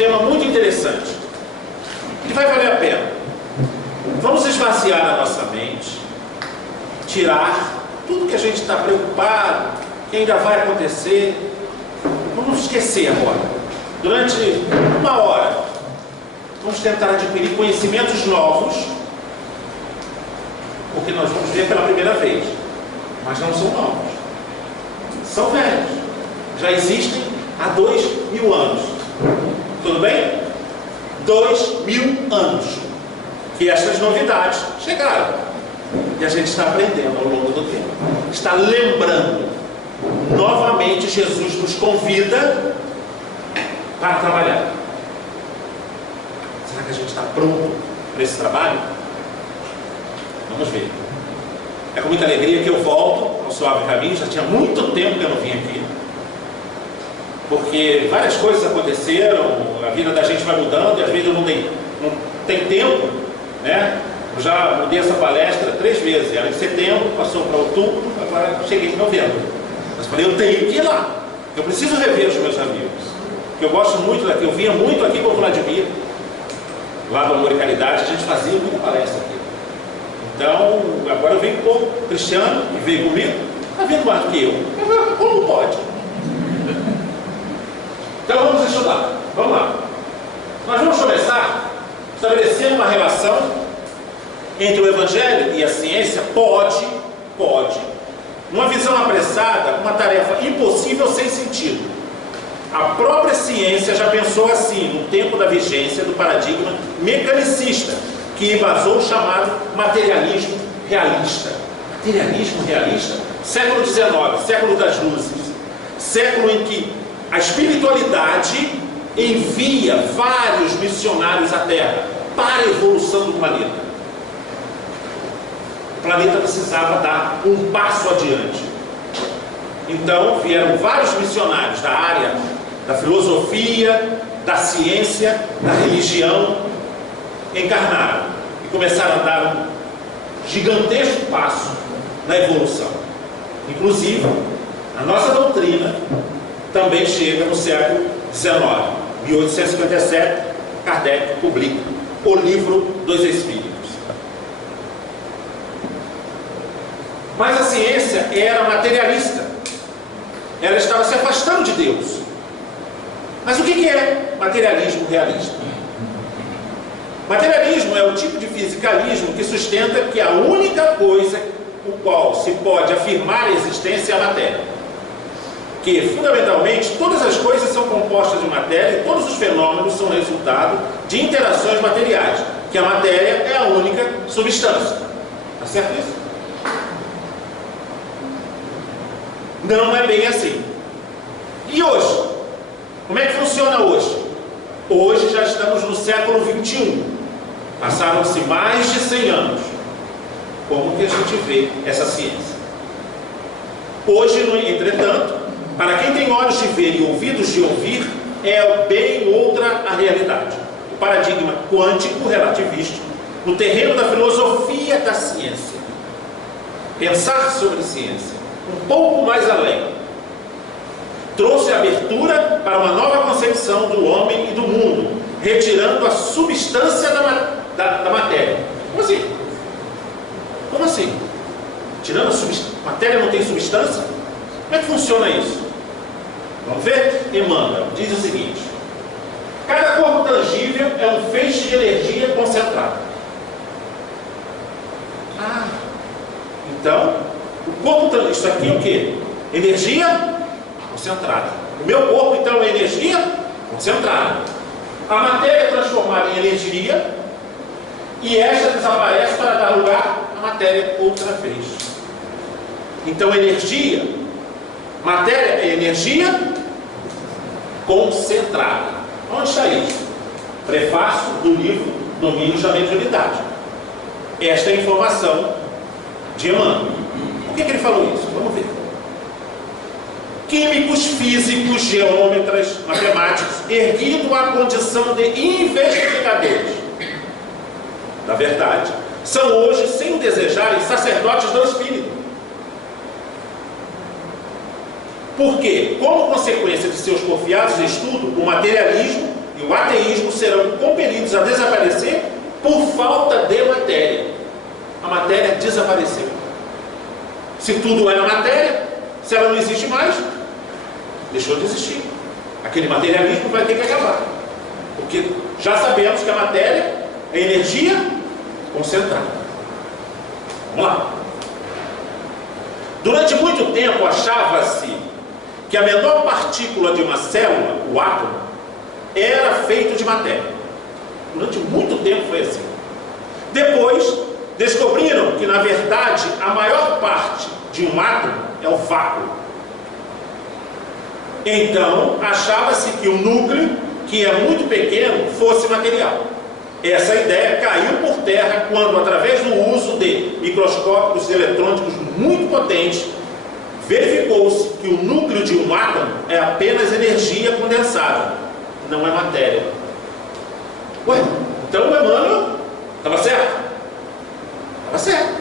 tema muito interessante, que vai valer a pena. Vamos esvaziar a nossa mente, tirar tudo que a gente está preocupado, que ainda vai acontecer. Vamos esquecer agora. Durante 1 hora, vamos tentar adquirir conhecimentos novos, porque nós vamos ver pela primeira vez, mas não são novos, são velhos, já existem há 2000 anos. Tudo bem? 2000 anos que essas novidades chegaram, e a gente está aprendendo ao longo do tempo, está lembrando. Novamente Jesus nos convida para trabalhar. Será que a gente está pronto para esse trabalho? Vamos ver. É com muita alegria que eu volto ao Suave Caminho. Já tinha muito tempo que eu não vim aqui, porque várias coisas aconteceram, a vida da gente vai mudando e às vezes eu não tem tempo, né? Eu já mudei essa palestra 3 vezes, era em setembro, passou para outubro, agora cheguei em novembro. Mas falei, eu tenho que ir lá, eu preciso rever os meus amigos, que eu gosto muito daqui, eu vinha muito aqui com o Vladimir, lá do Amor e Caridade, a gente fazia muita palestra aqui. Então, agora eu venho com o Cristiano, que veio comigo, está vindo mais do que eu. Como pode? Então vamos estudar, vamos lá. Nós vamos começar estabelecendo uma relação entre o Evangelho e a ciência. Pode, numa visão apressada, uma tarefa impossível sem sentido. A própria ciência já pensou assim, no tempo da vigência do paradigma mecanicista, que embasou o chamado materialismo realista. Materialismo realista? Século XIX, século das luzes, século em que a espiritualidade envia vários missionários à Terra para a evolução do planeta. O planeta precisava dar um passo adiante. Então vieram vários missionários da área da filosofia, da ciência, da religião, encarnaram e começaram a dar um gigantesco passo na evolução. Inclusive, a nossa doutrina também chega no século XIX. 1857, Kardec publica o Livro dos Espíritos. Mas a ciência era materialista. Ela estava se afastando de Deus. Mas o que é materialismo realista? Materialismo é o tipo de fisicalismo que sustenta que a única coisa o qual se pode afirmar a existência é a matéria. Que, fundamentalmente, todas as coisas são compostas de matéria e todos os fenômenos são resultado de interações materiais. Que a matéria é a única substância. Está certo isso? Não é bem assim. E hoje? Como é que funciona hoje? Hoje já estamos no século XXI. Passaram-se mais de 100 anos. Como que a gente vê essa ciência? Hoje, entretanto, para quem tem olhos de ver e ouvidos de ouvir, é bem outra a realidade. O paradigma quântico relativista, no terreno da filosofia da ciência. Pensar sobre ciência, um pouco mais além, trouxe abertura para uma nova concepção do homem e do mundo, retirando a substância da matéria. Como assim? Como assim? Tirando a substância? Matéria não tem substância? Como é que funciona isso? Vamos ver? Emmanuel diz o seguinte: cada corpo tangível é um feixe de energia concentrada. Então, o corpo tangível, isso aqui é o quê? Energia concentrada. O meu corpo, então, é energia concentrada. A matéria é transformada em energia e esta desaparece para dar lugar à matéria outra vez. Então, energia, matéria é energia concentrada. Onde está isso? Prefácio do livro Domínios da Mediunidade. Esta é a informação de Emmanuel. Por que ele falou isso? Vamos ver. Químicos, físicos, geômetras, matemáticos, erguido à condição de investigadores da verdade, são hoje, sem o desejarem, sacerdotes do Espírito. Porque, como consequência de seus porfiados estudos, o materialismo e o ateísmo serão compelidos a desaparecer por falta de matéria. A matéria desapareceu. Se tudo era matéria, se ela não existe mais, deixou de existir. Aquele materialismo vai ter que acabar. Porque já sabemos que a matéria é energia concentrada. Vamos lá. Durante muito tempo achava-se que a menor partícula de uma célula, o átomo, era feito de matéria. Durante muito tempo foi assim. Depois descobriram que, na verdade, a maior parte de um átomo é o vácuo. Então, achava-se que o núcleo, que é muito pequeno, fosse material. Essa ideia caiu por terra quando, através do uso de microscópios eletrônicos muito potentes, verificou-se que o núcleo de um átomo é apenas energia condensada, não é matéria. Ué, então o Emmanuel estava certo? Estava certo.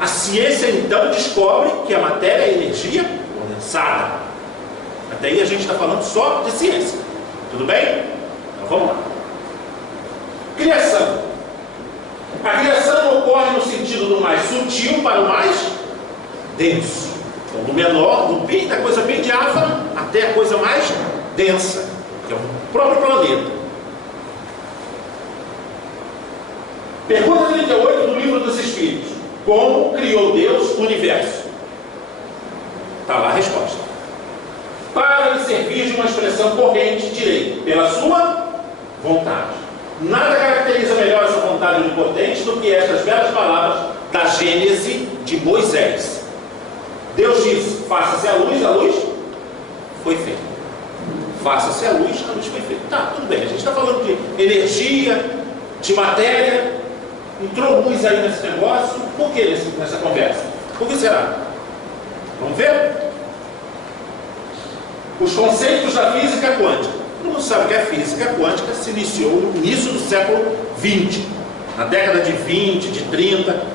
A ciência então descobre que a matéria é energia condensada. Até aí a gente está falando só de ciência. Tudo bem? Então vamos lá. Criação. A criação ocorre no sentido do mais sutil para o mais denso. Então, do menor, da coisa bem diáfana até a coisa mais densa, que é o próprio planeta. Pergunta 38 do Livro dos Espíritos. Como criou Deus o universo? Está lá a resposta. Para lhe servir de uma expressão corrente, direi, pela sua vontade. Nada caracteriza melhor essa vontade onipotente do que estas belas palavras da Gênese de Moisés. Deus disse, faça-se a luz foi feita. Faça-se a luz foi feita. Tá, tudo bem, a gente está falando de energia, de matéria, entrou luz aí nesse negócio, por que nessa conversa? Por que será? Vamos ver? Os conceitos da física quântica. Todo mundo sabe que a física quântica se iniciou no início do século XX, na década de 20, de 30.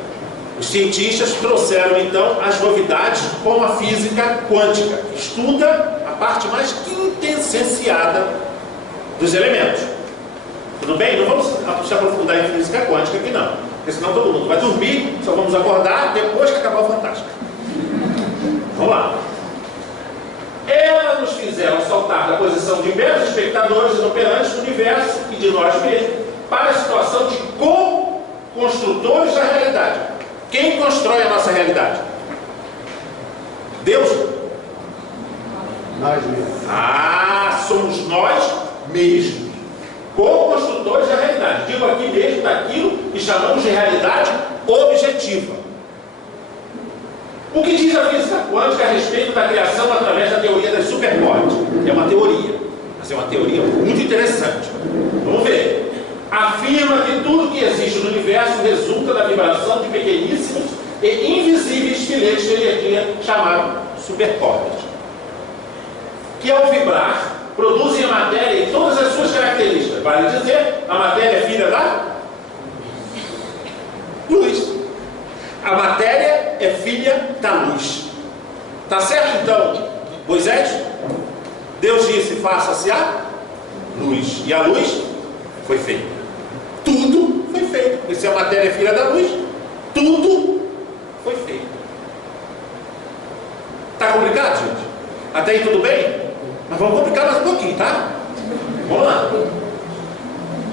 Os cientistas trouxeram então as novidades com a física quântica, que estuda a parte mais quintessenciada dos elementos. Tudo bem? Não vamos se aprofundar em física quântica aqui não, porque senão todo mundo vai dormir, só vamos acordar depois que acabar o Fantástico. Vamos lá. Elas nos fizeram saltar da posição de meros espectadores inoperantes do universo e de nós mesmos para a situação de co-construtores da realidade. Quem constrói a nossa realidade? Deus? Nós mesmos. Ah, somos nós mesmos. Co-construtores da realidade. Digo aqui mesmo daquilo que chamamos de realidade objetiva. O que diz a física quântica a respeito da criação através da teoria das supercordas? É uma teoria, mas é uma teoria muito interessante. Vamos ver. Afirma que tudo que existe no universo resulta da vibração de pequeníssimos e invisíveis filetes de energia chamados supercordas, que ao vibrar produzem a matéria em todas as suas características. Vale dizer, a matéria é filha da luz. A matéria é filha da luz. Tá certo então, Moisés? Deus disse, faça-se a luz. E a luz foi feita. Tudo foi feito. Porque se a matéria é filha da luz, tudo foi feito. Tá complicado, gente? Até aí tudo bem? Mas vamos complicar mais um pouquinho, tá? Vamos lá.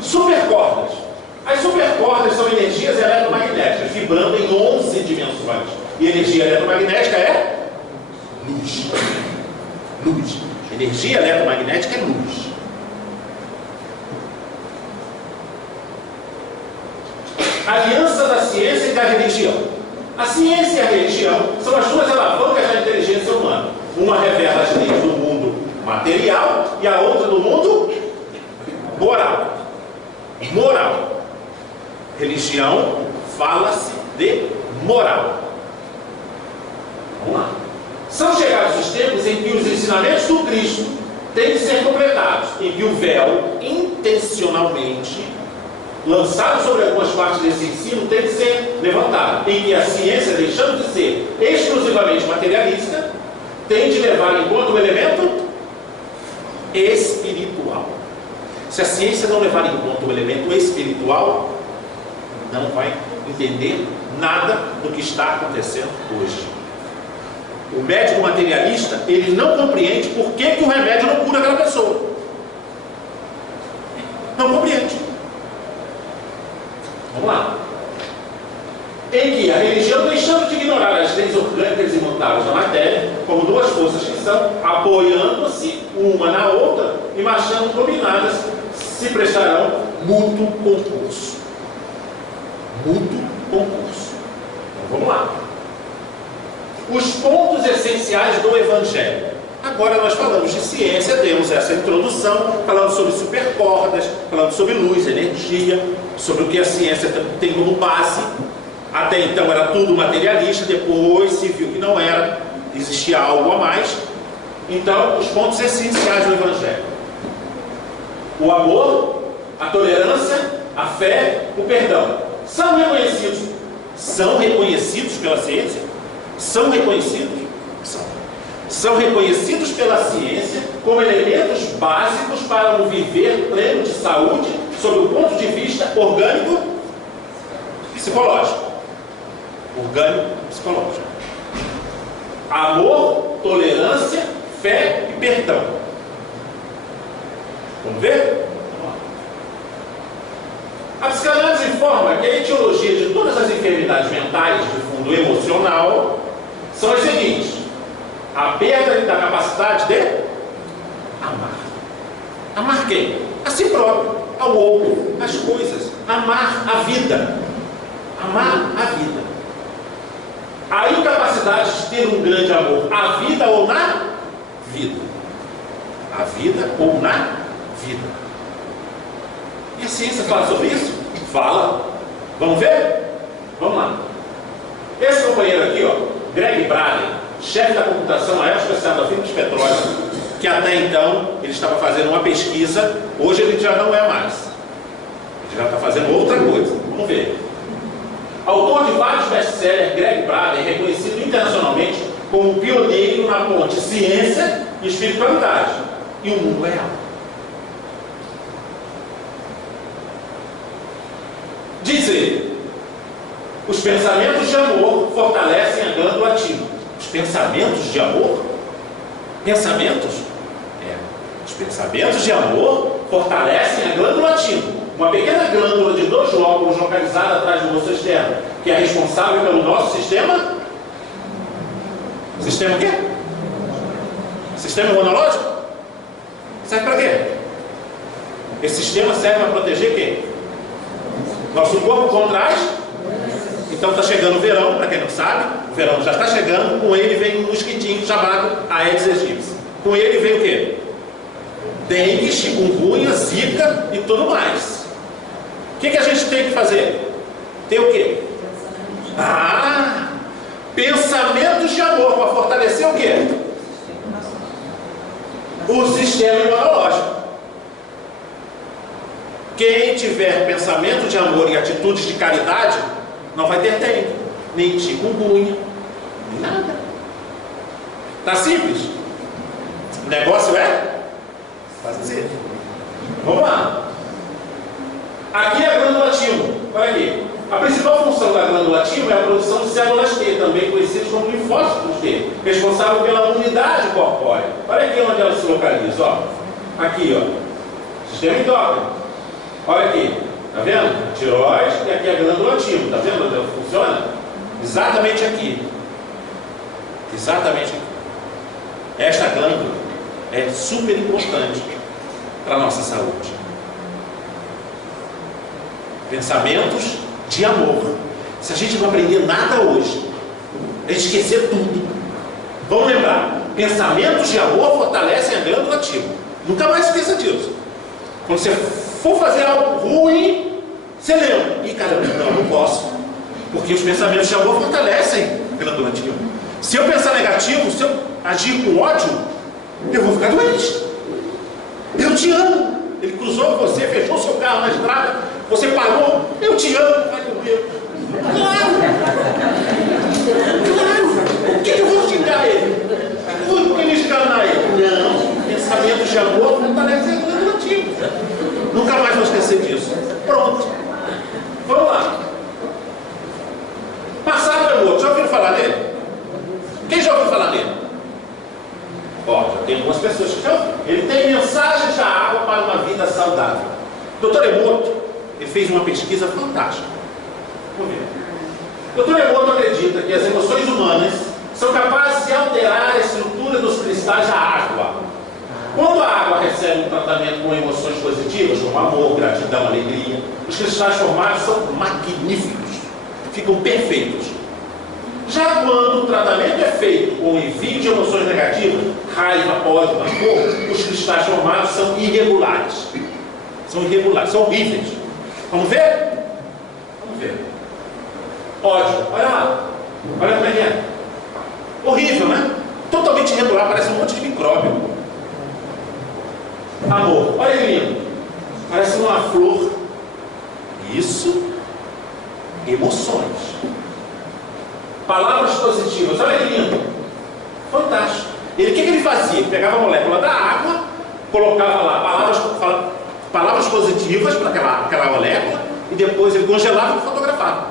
Supercordas. As supercordas são energias eletromagnéticas, vibrando em 11 dimensões. E energia eletromagnética é luz. Luz. Energia eletromagnética é luz. Aliança da ciência e da religião. A ciência e a religião são as duas alavancas da inteligência humana. Uma revela as leis do mundo material e a outra do mundo moral. Moral. Religião, fala-se de moral. Vamos lá. São chegados os tempos em que os ensinamentos do Cristo têm de ser completados, em que o véu, intencionalmente lançado sobre algumas partes desse ensino, tem de ser levantado, em que a ciência, deixando de ser exclusivamente materialista, tem de levar em conta o elemento espiritual. Se a ciência não levar em conta o elemento espiritual, não vai entender nada do que está acontecendo hoje. O médico materialista, ele não compreende por que o remédio não cura aquela pessoa. Não compreende. Vamos lá. Em que a religião, deixando de ignorar as leis orgânicas e imutáveis da matéria, como duas forças que são, apoiando-se uma na outra e marchando combinadas, se prestarão mútuo concurso. Mútuo concurso. Então vamos lá. Os pontos essenciais do Evangelho. Agora nós falamos de ciência, temos essa introdução, falando sobre supercordas, falando sobre luz, energia, sobre o que a ciência tem como base. Até então era tudo materialista, depois se viu que não era, existia algo a mais. Então, os pontos essenciais do Evangelho: o amor, a tolerância, a fé, o perdão. São reconhecidos? São reconhecidos pela ciência? São reconhecidos? São reconhecidos pela ciência como elementos básicos para um viver pleno de saúde, sob o ponto de vista orgânico, psicológico. Orgânico, psicológico. Amor, tolerância, fé e perdão. Vamos ver? A psicanálise informa que a etiologia de todas as enfermidades mentais de fundo emocional são as seguintes: a perda da capacidade de amar. Amar quem? A si próprio, ao outro, as coisas. Amar a vida. Amar a vida. A incapacidade de ter um grande amor à vida ou na vida. A vida ou na vida. E a ciência fala sobre isso? Fala. Vamos ver? Vamos lá. Esse companheiro aqui, ó, Greg Braden, chefe da computação aeroespacial da Phillips Petroleum, que até então ele estava fazendo uma pesquisa, hoje ele já não é mais. Ele já está fazendo outra coisa. Vamos ver. Autor de vários best-sellers, Greg Braden é reconhecido internacionalmente como pioneiro na ponte ciência e espiritualidade e o mundo real. Diz ele: os pensamentos de amor fortalecem a glândula timo. Os pensamentos de amor? Pensamentos? Os pensamentos de amor fortalecem a glândula timo, uma pequena glândula de 2 lóbulos localizada atrás do osso externo, que é responsável pelo nosso sistema. Sistema o quê? Sistema imunológico? Serve para quê? Esse sistema serve para proteger quem? Nosso corpo contra as. Então está chegando o verão, para quem não sabe, o verão já está chegando, com ele vem um mosquitinho chamado Aedes aegypti. Com ele vem o quê? Dengue, chikungunya, zika e tudo mais. O que a gente tem que fazer? Tem o quê? Pensamentos de amor para fortalecer o quê? O sistema imunológico. Quem tiver pensamento de amor e atitudes de caridade não vai ter dengue, nem chikungunya, nem nada. Tá simples? O negócio é fazer. Vamos lá. Aqui é a glândula timo. Olha aqui. A principal função da glândula timo é a produção de células T, também conhecidas como linfócitos T, responsável pela imunidade corpórea. Olha aqui onde ela se localiza, ó. Aqui, ó. Sistema endócrino. Olha aqui. Tá vendo? Tireoide e aqui a glândula timo. Tá vendo onde ela funciona? Exatamente aqui. Exatamente aqui. Esta glândula é super importante para a nossa saúde. Pensamentos de amor. Se a gente não aprender nada hoje, a gente esquecer tudo. Vamos lembrar: pensamentos de amor fortalecem a glândula timo. Nunca mais esqueça disso. Quando você for fazer algo ruim, você lembra: ih, caramba, não posso. Porque os pensamentos de amor fortalecem a glândula timo. Se eu pensar negativo, se eu agir com ódio, eu vou ficar doente. Eu te amo. Ele cruzou com você, fechou seu carro na estrada, você parou, eu te amo, vai comigo. Claro! Claro! Por que eu vou xingar ele? Por que me esganar ele? Não, pensamentos de amor fortalecem a glândula timo. Dr. Emoto, ele fez uma pesquisa fantástica. Vamos ver. Dr. Emoto acredita que as emoções humanas são capazes de alterar a estrutura dos cristais da água. Quando a água recebe um tratamento com emoções positivas, como amor, gratidão, alegria, os cristais formados são magníficos, ficam perfeitos. Já quando o tratamento é feito com o envio de emoções negativas, raiva, ódio, rancor, os cristais formados são irregulares. São irregulares, são horríveis. Vamos ver? Vamos ver. Ódio, olha lá. Olha como é que é. Horrível, né? Totalmente irregular, parece um monte de micróbio. Amor, olha que lindo. Parece uma flor. Isso, emoções. Palavras positivas, olha que lindo. Fantástico. Ele, o que ele fazia? Ele pegava a molécula da água, colocava lá palavras positivas para aquela molécula, e depois ele congelava e fotografava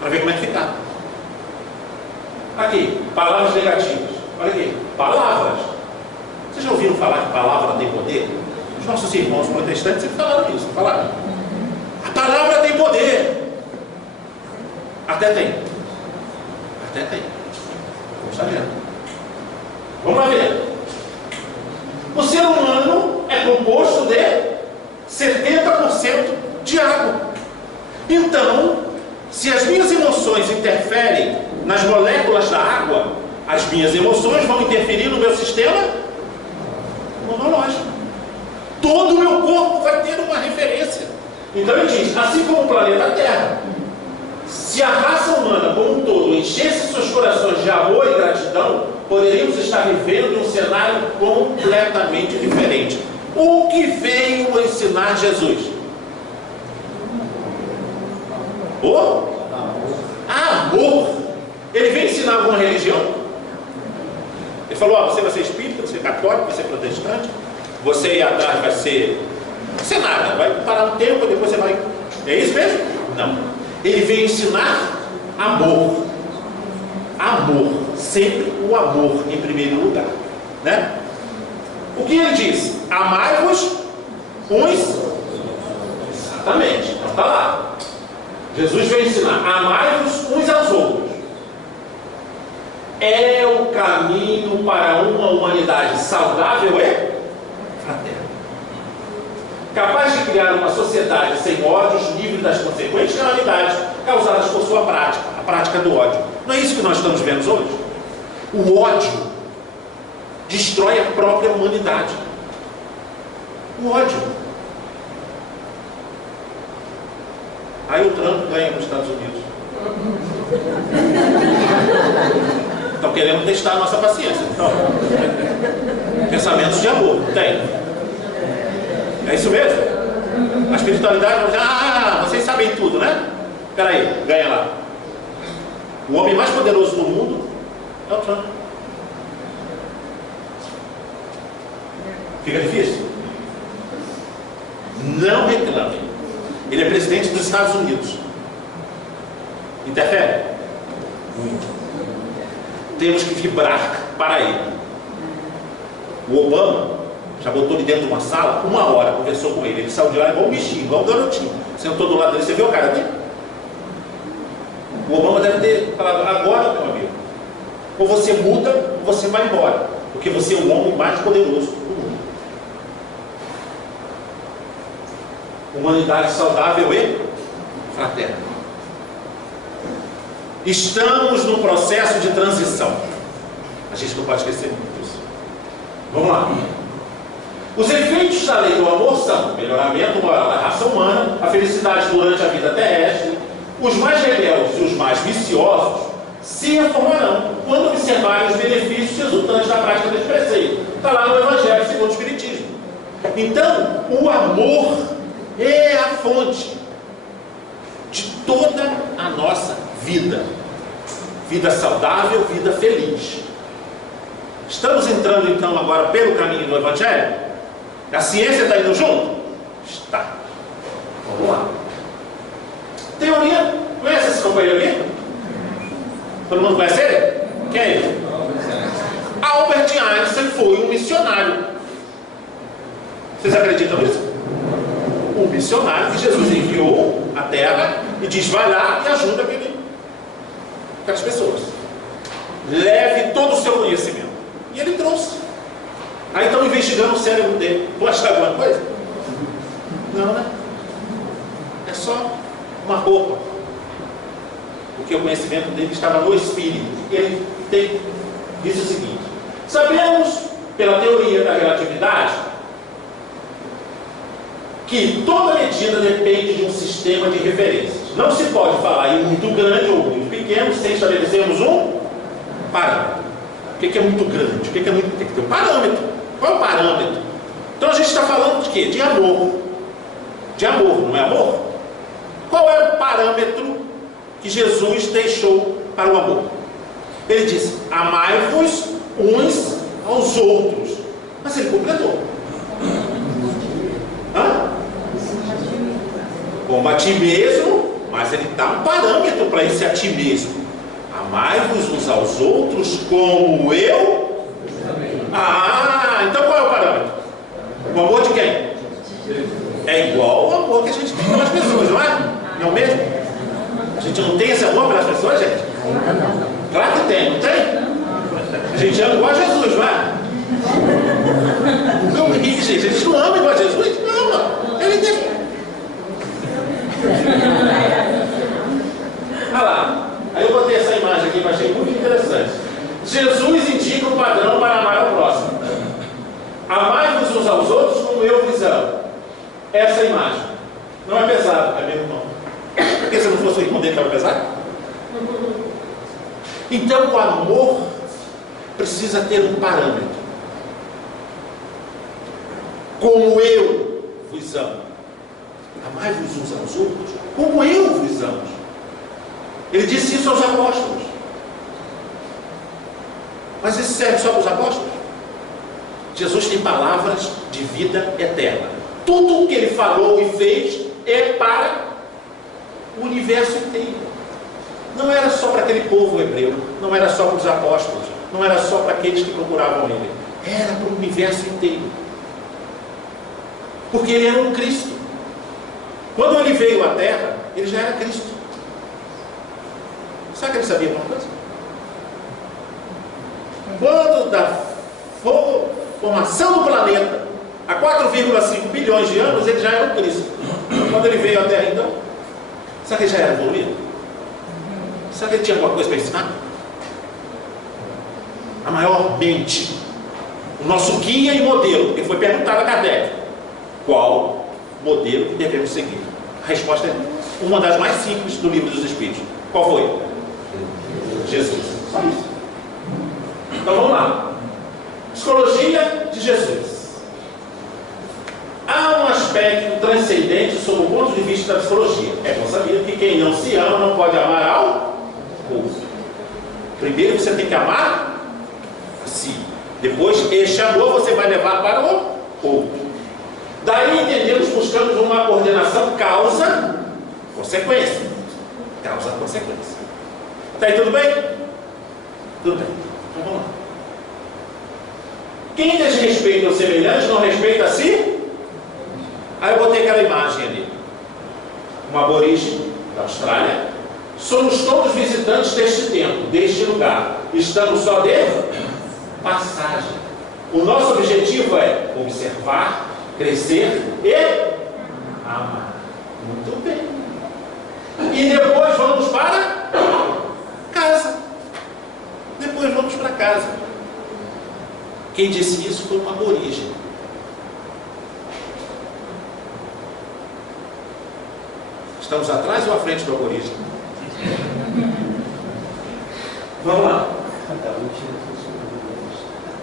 para ver como é que ficava. Aqui, palavras negativas. Olha aqui, palavras. Vocês já ouviram falar que palavra tem poder? Os nossos irmãos protestantes sempre falaram isso, não falaram? A palavra tem poder. Até tem. Até tem. Vamos estar vendo. Vamos lá ver. O ser humano é composto de 70% de água. Então, se as minhas emoções interferem nas moléculas da água, as minhas emoções vão interferir no meu sistema imunológico. Todo o meu corpo vai ter uma referência. Então ele diz, assim como o planeta Terra, se a raça humana como um todo enchesse seus corações de amor e gratidão, poderíamos estar vivendo um cenário completamente diferente. O que veio ensinar Jesus? O amor. Ele veio ensinar alguma religião? Ele falou, ó, você vai ser espírita, vai ser católico, vai ser protestante, você ir atrás vai ser nada, vai parar um tempo, depois você vai... É isso mesmo? Não. Ele veio ensinar amor. Amor. Sempre o amor em primeiro lugar. Né? O que ele diz? Amai-vos uns. Exatamente. Então está lá. Jesus veio ensinar. Amai-vos uns aos outros. É o caminho para uma humanidade saudável e fraterna. Capaz de criar uma sociedade sem ódios, livre das consequentes calamidades causadas por sua prática, a prática do ódio. Não é isso que nós estamos vendo hoje? O ódio destrói a própria humanidade. O ódio. Aí o Trump ganha nos Estados Unidos. Estão querendo testar a nossa paciência. Então, pensamentos de amor. Tem. É isso mesmo? A espiritualidade vai dizer, vocês sabem tudo, né? Espera aí, ganha lá. O homem mais poderoso do mundo é o Trump. Fica difícil? Não reclame. Ele é presidente dos Estados Unidos. Interfere? Muito. Temos que vibrar para ele. O Obama já botou ele dentro de uma sala, 1 hora, conversou com ele. Ele saiu de lá igual um bichinho, igual um garotinho. Sentou do lado dele, você viu o cara dele? O Obama deve ter falado, agora, meu amigo, ou você muda, ou você vai embora. Porque você é o homem mais poderoso do mundo. Humanidade saudável e fraterna. Estamos num processo de transição. A gente não pode esquecer disso. Vamos lá. Os efeitos da lei do amor são o melhoramento moral da raça humana, a felicidade durante a vida terrestre. Os mais rebeldes e os mais viciosos se reformarão quando observarem os benefícios resultantes da prática desse preceito. Está lá no Evangelho segundo o Espiritismo. Então, o amor é a fonte de toda a nossa vida. Vida saudável, vida feliz. Estamos entrando então agora pelo caminho do Evangelho? A ciência está indo junto? Está. Vamos lá. Teoria. Conhece esse companheiro aqui? Todo mundo conhece ele? Quem é ele? Albert Einstein foi um missionário. Vocês acreditam nisso? missionário que Jesus enviou à terra e diz: vai lá e ajuda aquelas pessoas. Leve todo o seu conhecimento. E ele trouxe. Aí estão investigando o cérebro dele. Vou achar alguma coisa? Não, né? É só uma roupa. Porque o conhecimento dele estava no espírito. Ele disse o seguinte: sabemos, pela teoria da relatividade, que toda medida depende de um sistema de referências. Não se pode falar em muito grande ou muito pequeno sem estabelecermos um parâmetro. O que é muito grande? O que é muito... Tem que ter um parâmetro. Qual é o parâmetro? Então a gente está falando de quê? De amor. De amor, não é amor? Qual é o parâmetro que Jesus deixou para o amor? Ele disse: amai-vos uns aos outros. Mas ele completou. Como a ti mesmo, mas ele dá um parâmetro para esse a ti mesmo. Amai-vos uns aos outros como eu. Então qual é o parâmetro? O amor de quem? É igual ao amor que a gente tem pelas pessoas, não é? Não é o mesmo? A gente não tem esse amor pelas pessoas, gente? Claro que tem, não tem? A gente ama igual a Jesus, não é? Não ri, gente. A gente não ama igual a Jesus? Não ama. Ele tem. Olha lá. Aí eu botei essa imagem aqui que eu achei muito interessante. Jesus indica o padrão para amar ao próximo. Amai-vos uns aos outros como eu vos amo. Essa imagem. Não é pesado, é mesmo não. Porque se não fosse responder que era pesado? Então o amor precisa ter um parâmetro. Como eu vos amo. Amai-vos uns aos outros como eu vos amo. Ele disse isso aos apóstolos. Mas isso serve só para os apóstolos? Jesus tem palavras de vida eterna. Tudo o que ele falou e fez é para o universo inteiro. Não era só para aquele povo hebreu, não era só para os apóstolos, não era só para aqueles que procuravam ele. Era para o universo inteiro. Porque ele era um Cristo. Quando ele veio à terra, ele já era Cristo. Sabe que ele sabia alguma coisa? Quando da formação do planeta, há 4,5 bilhões de anos, ele já era um Cristo. Quando ele veio à terra, então, será que ele já era evoluído? Será que ele tinha alguma coisa para ensinar? A maior mente, o nosso guia e modelo, porque foi perguntado a Kardec: qual modelo que devemos seguir? A resposta é uma das mais simples do Livro dos Espíritos. Qual foi? Jesus. Só isso. Então vamos lá. Psicologia de Jesus. Há um aspecto transcendente sob o ponto de vista da psicologia. É bom saber que quem não se ama não pode amar ao outro. Primeiro você tem que amar a si. Depois, este amor você vai levar para o outro. Daí entendemos, buscamos uma coordenação causa-consequência. Causa-consequência. Está aí tudo bem? Tudo bem. Então vamos lá. Quem desrespeita o semelhante não respeita a si? Aí eu botei aquela imagem ali. Um aborígene da Austrália. Somos todos visitantes deste tempo, deste lugar. Estamos só de passagem. O nosso objetivo é observar, crescer e amar. Muito bem. E depois vamos para casa. Depois vamos para casa. Quem disse isso foi um aborígene. Estamos atrás ou à frente do aborígene? Vamos lá.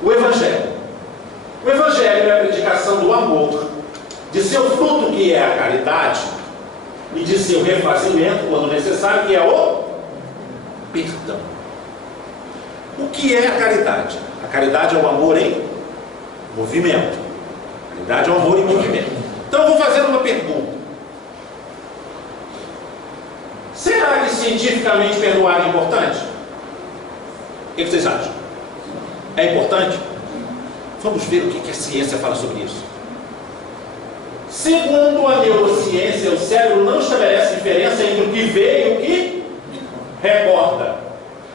O Evangelho. O Evangelho é a predicação do amor, de seu fruto, que é a caridade, e de seu refazimento, quando necessário, que é o perdão. O que é a caridade? A caridade é o amor em movimento. A caridade é o amor em movimento. Então eu vou fazer uma pergunta. Será que cientificamente perdoar é importante? O que vocês acham? É importante? Vamos ver o que a ciência fala sobre isso. Segundo a neurociência, o cérebro não estabelece diferença entre o que vê e o que recorda.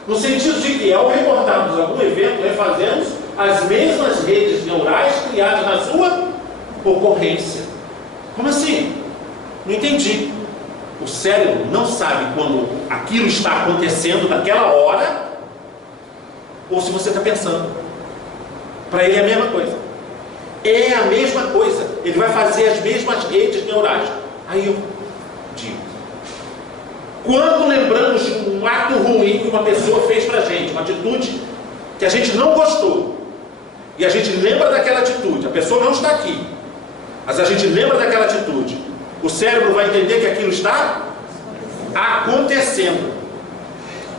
No sentido de que, ao recordarmos algum evento, refazemos as mesmas redes neurais criadas na sua ocorrência. Como assim? Não entendi. O cérebro não sabe quando aquilo está acontecendo naquela hora ou se você está pensando. Para ele é a mesma coisa. É a mesma coisa. Ele vai fazer as mesmas redes neurais. Aí eu digo: quando lembramos de um ato ruim que uma pessoa fez para a gente, uma atitude que a gente não gostou, e a gente lembra daquela atitude, a pessoa não está aqui, mas a gente lembra daquela atitude, o cérebro vai entender que aquilo está acontecendo.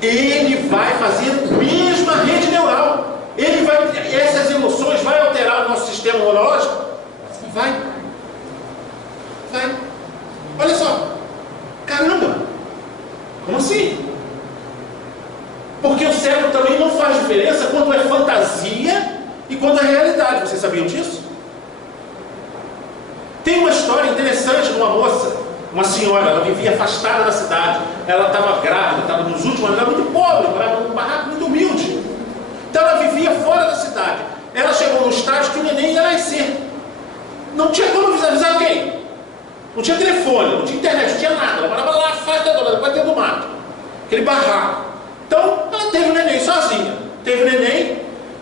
Ele vai fazer a mesma rede neural. Ele vai, essas emoções vai alterar o nosso sistema neurológico? Vai. Olha só. Caramba. Como assim? Porque o cérebro também não faz diferença quando é fantasia e quando é realidade. Vocês sabiam disso? Tem uma história interessante de uma moça, uma senhora, ela vivia afastada da cidade. Ela estava grávida, estava nos últimos anos, ela era muito pobre, morava num barraco muito humilde. Então ela vivia fora da cidade. Ela chegou num estágio que o neném ia nascer. Não tinha como avisar quem? Não tinha telefone, não tinha internet, não tinha nada. Ela morava lá, afastada, dentro do mato. Aquele barraco. Então ela teve o neném sozinha. Teve o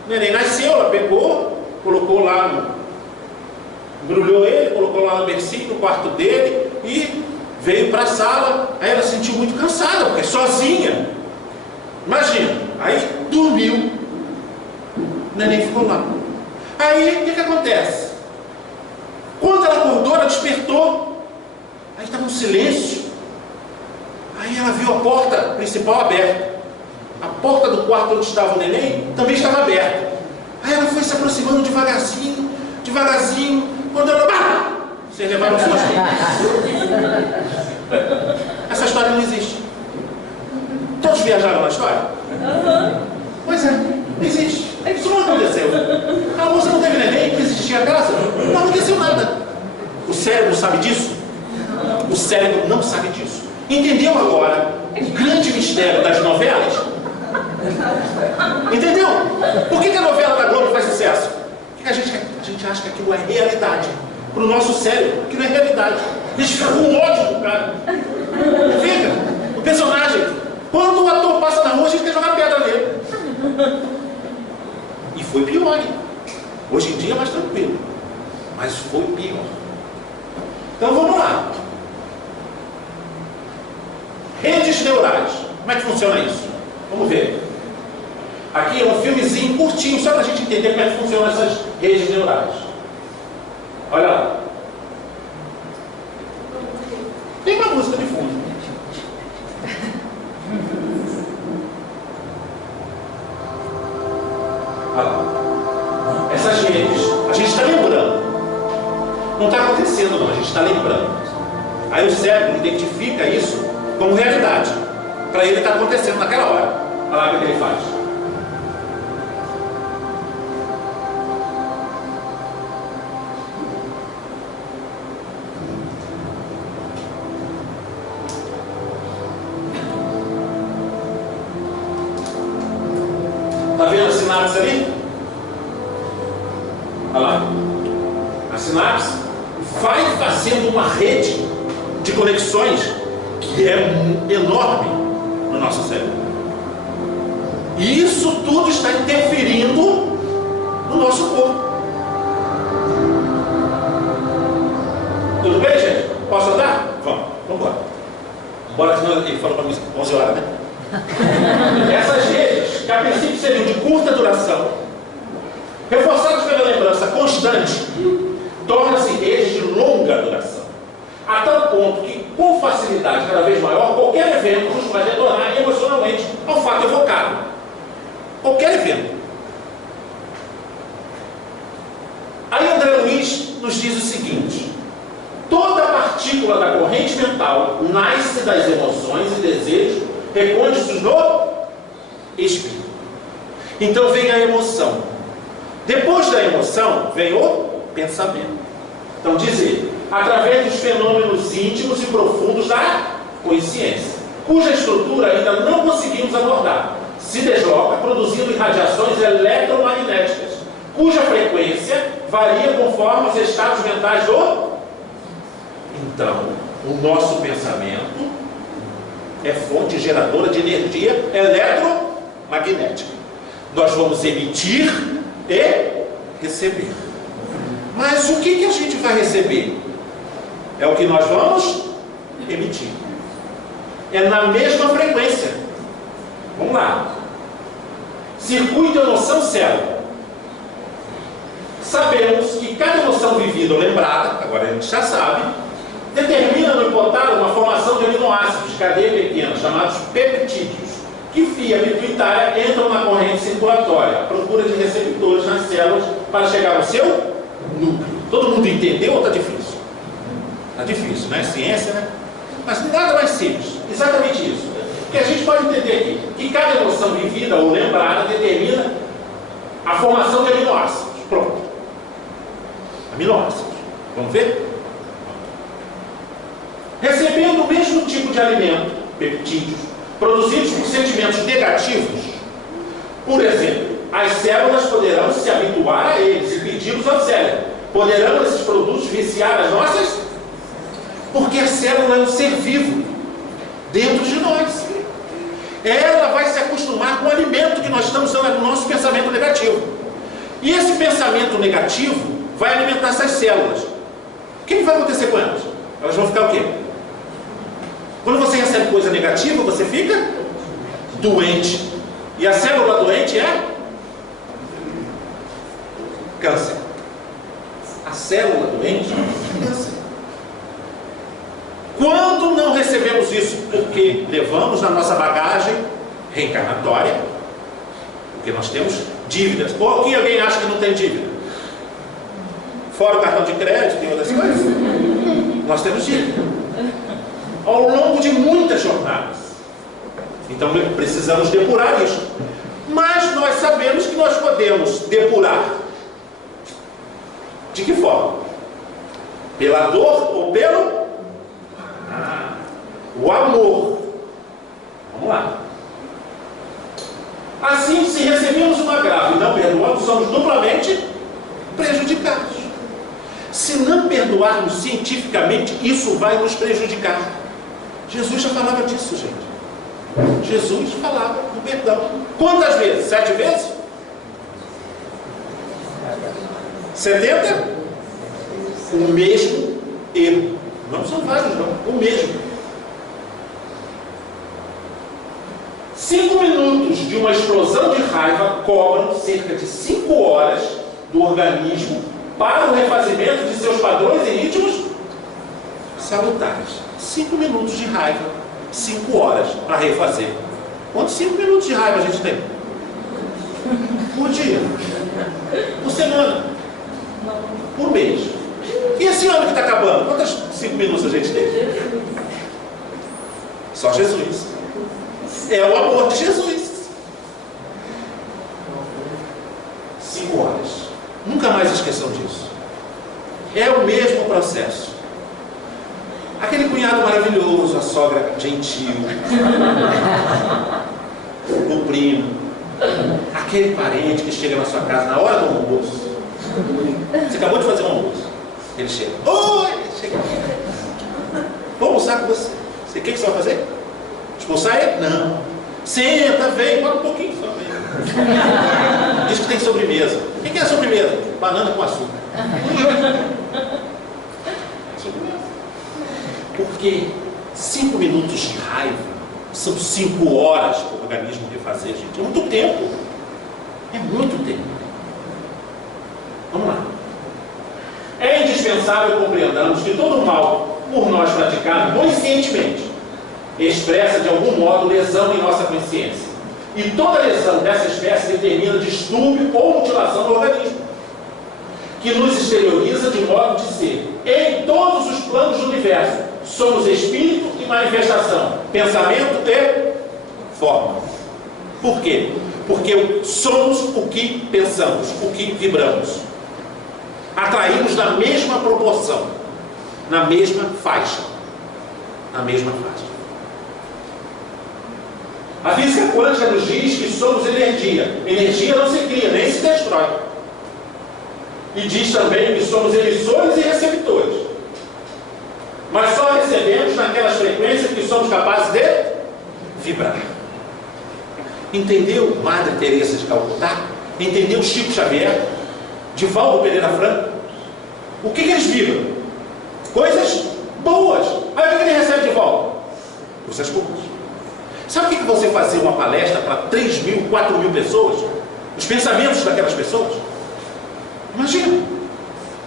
neném nasceu, ela pegou, colocou lá, embrulhou ele, colocou lá no bercinho, no quarto dele e veio para a sala. Aí ela se sentiu muito cansada, porque sozinha. Imagina, aí dormiu. O neném ficou lá. Aí, o que acontece? Quando ela acordou, ela despertou. Aí estava um silêncio. Aí ela viu a porta principal aberta. A porta do quarto onde estava o neném também estava aberta. Aí ela foi se aproximando devagarzinho. Quando ela... Vocês levaram o susto? Essa história não existe. Todos viajaram na história? Pois é, não existe. Isso não aconteceu. A moça não teve neném, não existia a casa. Não aconteceu nada. O cérebro sabe disso? O cérebro não sabe disso. Entendeu agora o grande mistério das novelas? Entendeu? Por que a novela da Globo faz sucesso? Porque a gente acha que aquilo é realidade. Para o nosso cérebro, aquilo é realidade. A gente fica com ódio do cara. Fica. O personagem. Quando o ator passa na rua, a gente quer jogar pedra nele. E foi pior. Hoje em dia é mais tranquilo. Mas foi pior. Então vamos lá. Redes neurais. Como é que funciona isso? Vamos ver. Aqui é um filmezinho curtinho, só para a gente entender como é que funcionam essas redes neurais. Olha lá. Tem uma música de fundo. Olha lá. Essas redes, a gente está lembrando. Não está acontecendo não, a gente está lembrando. Aí o cérebro identifica isso como realidade. Para ele está acontecendo naquela hora. Olha lá o que ele faz. Está vendo a sinapse ali? Olha lá. A sinapse vai fazendo uma rede de conexões que é enorme no nosso cérebro. E isso tudo está interferindo no nosso corpo. Tudo bem, gente? Posso andar? Vamos embora. Bora, senão ele falou para mim 11 horas, né? Essas redes, que a princípio seriam de curta duração, reforçadas pela lembrança constante, tornam-se redes de longa duração, a tal ponto que, com facilidade cada vez maior, qualquer evento nos vai retornar emocionalmente ao fato evocado. Qualquer evento. Aí André Luiz nos diz o seguinte: toda partícula da corrente mental nasce das emoções e desejos recônditos no espírito. Então vem a emoção. Depois da emoção vem o pensamento. Então diz ele: através dos fenômenos íntimos e profundos da consciência, cuja estrutura ainda não conseguimos abordar. Se desloca produzindo irradiações eletromagnéticas, cuja frequência varia conforme os estados mentais do... Então, o nosso pensamento é fonte geradora de energia eletromagnética. Nós vamos emitir e receber. Mas o que a gente vai receber? É o que nós vamos emitir. É na mesma frequência. Vamos lá. Circuito emoção célula. Sabemos que cada emoção vivida ou lembrada, agora a gente já sabe, determina no hipotálamo uma formação de aminoácidos de cadeia pequena, chamados peptídeos, que via pituitária entram na corrente circulatória, à procura de receptores nas células para chegar ao seu núcleo. Todo mundo entendeu ou está difícil? Está difícil, não é ciência, né? Mas nada mais simples. Exatamente isso. Que a gente pode entender aqui, que cada emoção vivida ou lembrada determina a formação de aminoácidos. Pronto. Aminoácidos. Vamos ver? Recebendo o mesmo tipo de alimento, peptídeos, produzidos por sentimentos negativos, por exemplo, as células poderão se habituar a eles e pedi-los ao cérebro. Poderão esses produtos viciar as nossas? Porque a célula é um ser vivo dentro de nós. Ela vai se acostumar com o alimento que nós estamos dando no nosso pensamento negativo. E esse pensamento negativo vai alimentar essas células. O que vai acontecer com elas? Elas vão ficar o quê? Quando você recebe coisa negativa, você fica doente. E a célula doente é câncer. A célula doente é câncer. Quando não recebemos isso porque levamos na nossa bagagem reencarnatória, porque nós temos dívidas. Ou aqui alguém acha que não tem dívida? Fora o cartão de crédito e outras coisas. Nós temos dívida. Ao longo de muitas jornadas. Então precisamos depurar isso. Mas nós sabemos que nós podemos depurar. De que forma? Pela dor ou pelo... o amor. Vamos lá. Assim, se recebemos uma agravo e não perdoamos, somos duplamente prejudicados. Se não perdoarmos cientificamente, isso vai nos prejudicar. Jesus já falava disso, gente. Jesus falava do perdão. Quantas vezes? 7 vezes? 70? O mesmo erro. Não são vários, não. O mesmo. 5 minutos de uma explosão de raiva cobram cerca de 5 horas do organismo para o refazimento de seus padrões e ritmos salutares. 5 minutos de raiva, 5 horas para refazer. Quantos 5 minutos de raiva a gente tem? Por dia? Por semana? Por mês? E esse ano que está acabando? Quantos 5 minutos a gente tem? Só Jesus. É o amor de Jesus. 5 horas. Nunca mais esqueçam disso. É o mesmo processo. Aquele cunhado maravilhoso, a sogra gentil, o primo, aquele parente que chega na sua casa na hora do almoço. Você acabou de fazer um almoço. Ele chega. Oi! Chega. Vou almoçar com você. O que você vai fazer? Expulsar ele? Não. Senta, vem, bora um pouquinho só. Vem. Diz que tem sobremesa. O que é a sobremesa? Banana com açúcar. Sobremesa. Porque 5 minutos de raiva são 5 horas para o organismo refazer, gente. É muito tempo. É muito tempo. Vamos lá. É indispensável compreendamos que todo mal por nós praticado conscientemente expressa de algum modo lesão em nossa consciência. E toda lesão dessa espécie determina distúrbio ou mutilação do organismo, que nos exterioriza de modo de ser. Em todos os planos do universo, somos espírito e manifestação, pensamento e forma. Por quê? Porque somos o que pensamos, o que vibramos. Atraímos na mesma proporção. na mesma faixa. Na mesma faixa. A física quântica nos diz que somos energia. Energia não se cria, nem se destrói. E diz também que somos emissores e receptores. Mas só recebemos naquelas frequências que somos capazes de vibrar. Entendeu Madre Teresa de Calcutá? Entendeu Chico Xavier? Divaldo Pereira Franco? O que eles vibram? Coisas boas. Aí o que ele recebe de volta? Coisas boas. Sabe o que você fazer uma palestra para 3 mil, 4 mil pessoas? Os pensamentos daquelas pessoas? Imagina.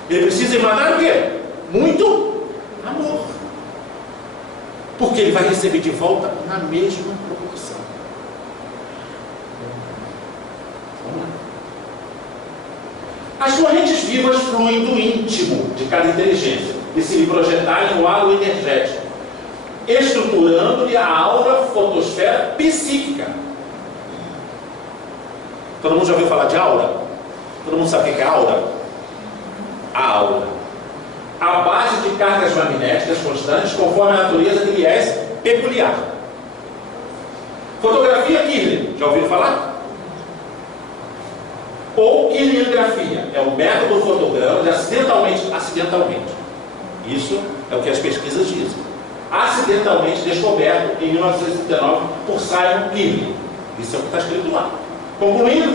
Ele precisa emanar o quê? Muito amor. Porque ele vai receber de volta na mesma proporção. Vamos lá. As correntes vivas fluem do íntimo de cada inteligência e se lhe projetarem no halo energético, estruturando-lhe a aura fotosfera psíquica. Todo mundo já ouviu falar de aura? Todo mundo sabe o que é aura? A aura. A base de cargas magnéticas constantes conforme a natureza de viés peculiar. Fotografia Kirlian, já ouviram falar? Ou kirliangrafia, é o método fotograma de acidentalmente. Isso é o que as pesquisas dizem. Acidentalmente descoberto em 1939 por Simon Kirlian. Isso é o que está escrito lá. Concluindo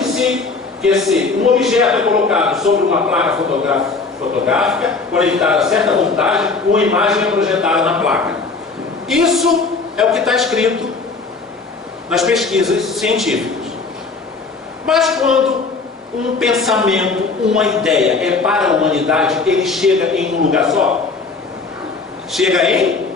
que se um objeto é colocado sobre uma placa fotográfica conectada a certa voltagem, uma imagem é projetada na placa. Isso é o que está escrito nas pesquisas científicas. Mas quando um pensamento, uma ideia é para a humanidade, ele chega em um lugar só? Chega em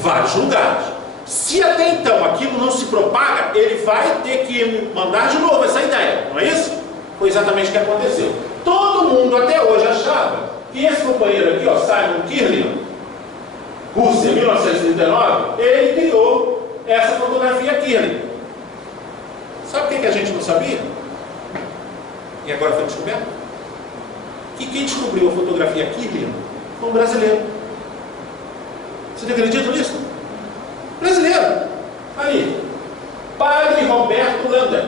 vários lugares. Se até então aquilo não se propaga, ele vai ter que mandar de novo essa ideia, não é isso? Foi exatamente o que aconteceu. Todo mundo até hoje achava que esse companheiro aqui, ó, Simon Kirlian, Rússia, 1939, ele criou essa fotografia Kirlian. Sabe o que a gente não sabia? E agora foi descoberto? Que quem descobriu a fotografia Kirlian foi um brasileiro. Você acredita nisso? Brasileiro. Ali. Padre Roberto Lander,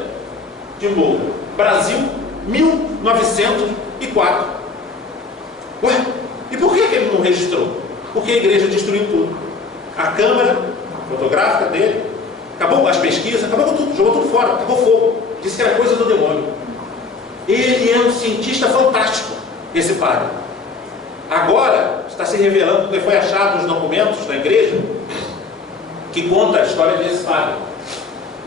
de Moura. Brasil, 1904. Ué, e por que ele não registrou? Porque a igreja destruiu tudo. A câmera fotográfica dele, acabou com as pesquisas, acabou com tudo, jogou tudo fora, acabou fogo. Disse que era coisa do demônio. Ele é um cientista fantástico, esse padre. Agora está se revelando, porque foi achado nos documentos da igreja que conta a história desse padre.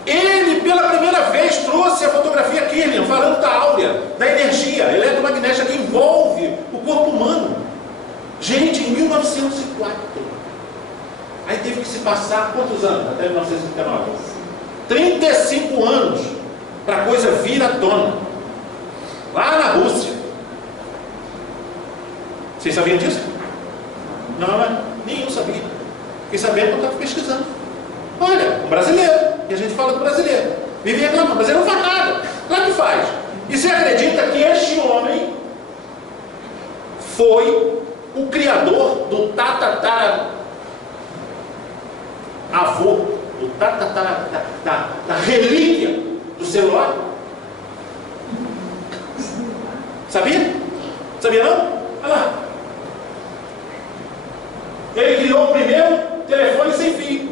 Ele, pela primeira vez, trouxe a fotografia Kirlian, falando da áurea, da energia eletromagnética que envolve o corpo humano. Gente, em 1904. Aí teve que se passar quantos anos? Até 1939? 35 anos para a coisa vir à tona. Lá na Rússia. Vocês sabiam disso? Não, nenhum sabia. Fiquei sabendo quando estava pesquisando. Olha, um brasileiro, e a gente fala do brasileiro, vive reclamando, mas ele não faz nada. Claro que faz. E você acredita que este homem foi o criador do avô, da relíquia do celular? Sabia? Sabia não? Olha lá. Ele criou o primeiro telefone sem fio.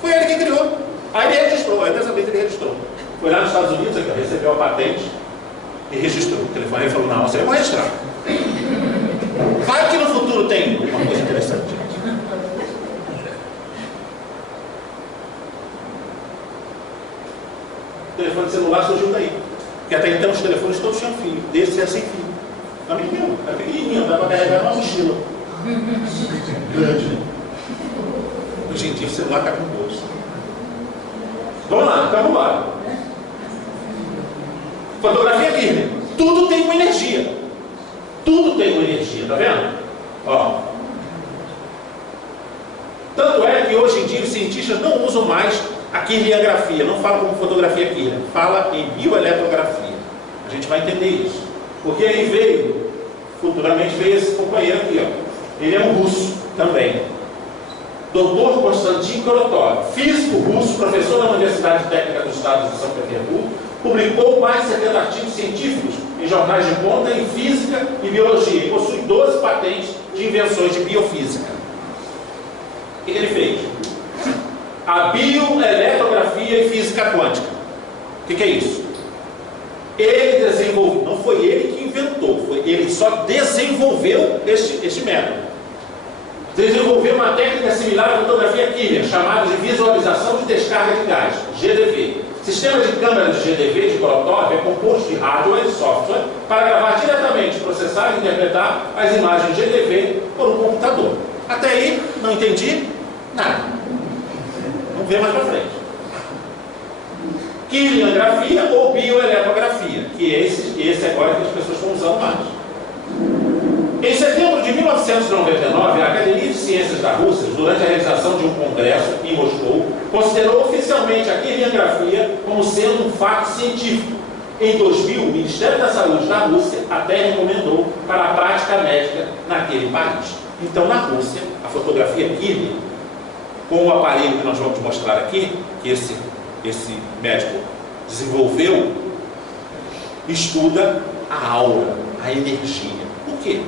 Foi ele que criou. Aí ele registrou, aí dessa vez ele registrou. Foi lá nos Estados Unidos, aqui, recebeu a patente e registrou o telefone. Ele falou, não, você vai registrar. Vai que no futuro tem uma coisa interessante. O telefone celular surgiu daí. Porque até então os telefones todos tinham fio. Desse era sem fio. A minha não, era pequenininho, dava para carregar uma mochila. Grande. Hoje em dia o celular está com bolsa. Vamos lá, então vamos lá. Fotografia Kirlian. Tudo tem uma energia. Tudo tem uma energia, tá vendo? Ó. Tanto é que hoje em dia os cientistas não usam mais a kirliangrafia, não falam como fotografia Kirlian, fala em bioeletrografia. A gente vai entender isso. Porque aí futuramente veio esse companheiro aqui, ó. Ele é um russo também. Dr. Konstantin Korotov, físico russo, professor da Universidade Técnica dos Estados de São Petersburgo, publicou mais de 70 artigos científicos em jornais de ponta em física e biologia e possui 12 patentes de invenções de biofísica. O que ele fez? A bioeletrografia e física quântica. O que é isso? Ele desenvolveu, não foi ele que inventou, ele só desenvolveu este método. Desenvolveu uma técnica similar à fotografia química, chamada de visualização de descarga de gás, GDV. O sistema de câmera de GDV de Korotov é composto de hardware e software para gravar diretamente, processar e interpretar as imagens GDV por um computador. Até aí, não entendi nada. Vamos ver mais para frente. Quiligrafia ou bioeletrografia, que é esse agora que as pessoas estão usando mais. Em setembro de 1999, a Academia de Ciências da Rússia, durante a realização de um congresso em Moscou, considerou oficialmente a quiligrafia como sendo um fato científico. Em 2000, o Ministério da Saúde da Rússia até recomendou para a prática médica naquele país. Então, na Rússia, a fotografia química, com o aparelho que nós vamos mostrar aqui, que esse médico desenvolveu, estuda a aura, a energia. Por quê?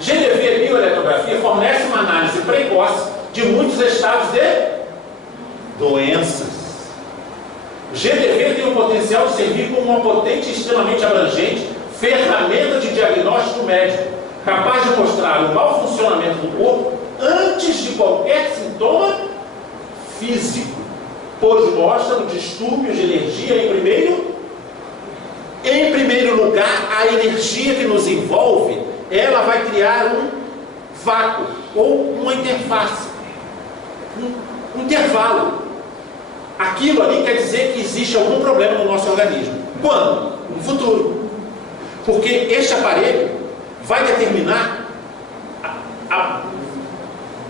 GDV bioeletrografia fornece uma análise precoce de muitos estados de doenças. GDV tem o potencial de servir como uma potente e extremamente abrangente ferramenta de diagnóstico médico, capaz de mostrar o mau funcionamento do corpo antes de qualquer sintoma físico, pois mostra o distúrbio de energia em primeiro lugar, a energia que nos envolve, ela vai criar um vácuo ou uma interface, um intervalo. Aquilo ali quer dizer que existe algum problema no nosso organismo. Quando? No futuro. Porque este aparelho vai determinar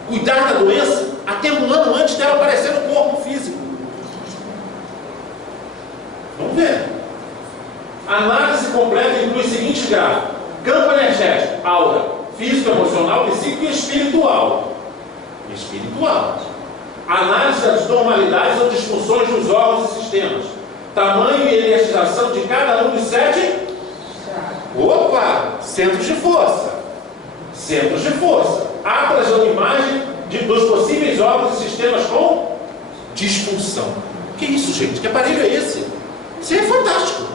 cuidar da doença até um ano antes dela aparecer no corpo físico. Vamos ver. A análise completa inclui os seguintes gráficos: campo energético, aura, físico, emocional, psíquico e espiritual. Análise das normalidades ou disfunções dos órgãos e sistemas. Tamanho e energização de cada um dos 7. Opa! Centros de força. Apresenta imagem dos possíveis órgãos e sistemas com disfunção. Que isso, gente? Que aparelho é esse? Isso é fantástico.